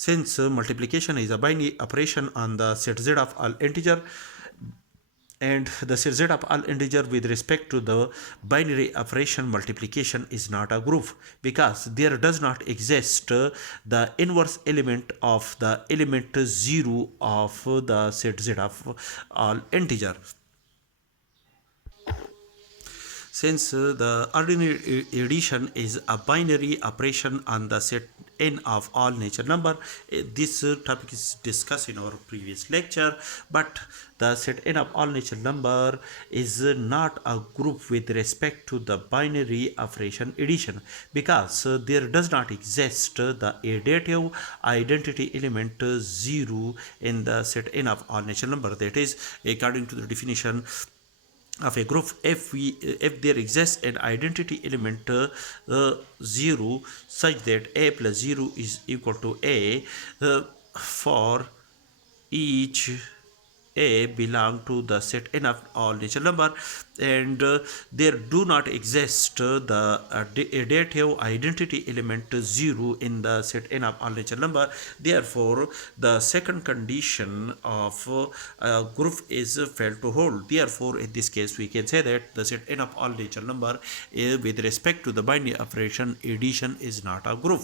Since multiplication is a binary operation on the set z of all integer, and the set z of all integer with respect to the binary operation multiplication is not a group, because there does not exist the inverse element of the element 0 of the set z of all integer. Since the ordinary addition is a binary operation on the set n of all natural number, this topic is discussed in our previous lecture, but the set n of all natural number is not a group with respect to the binary operation addition, because there does not exist the additive identity element 0 in the set n of all natural number. That is, according to the definition of a group, if there exists an identity element 0 such that a plus 0 is equal to a, for each a belong to the set n of all natural number, and there do not exist the additive identity element 0 in the set n of all natural number. Therefore, the second condition of group is failed to hold. Therefore, in this case, we can say that the set n of all natural number with respect to the binary operation addition is not a group.